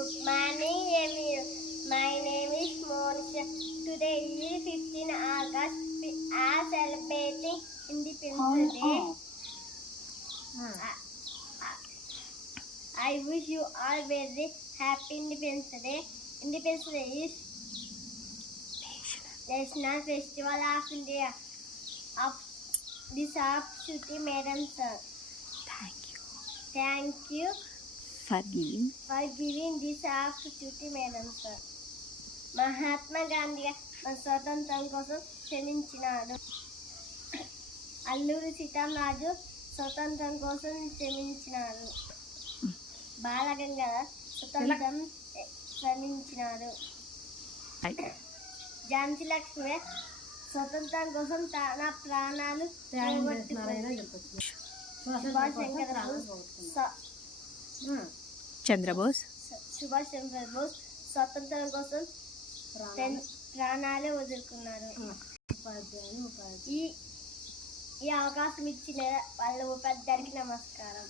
Good morning, everyone. My name is Monisha. Today is 15 August. We are celebrating Independence Day. I wish you all very happy Independence Day. Independence Day is National Festival of India. Of this of Shruti Madam sir. Thank you for giving this of Shruti Madam sir. Mahatma Gandhi మన స్వాతంత్రం కోసం శ్రమించినాడు. అల్లూరి సీతారామరాజు స్వతంత్రం కోసం శ్రమించినాడు. బాలగంగాధర్ స్వతంత్రం శ్రమించినాడు. ఝాన్సీ లక్ష్మి స్వతంత్రం కోసం తన ప్రాణాలు సుభాష్ చంద్రబోస్ స్వతంత్రం కోసం ప్రాణాలు వదులుకున్నారు. ఈ అవకాశం ఇచ్చిన వాళ్ళ ఉపాధ్యాయునికి నమస్కారం.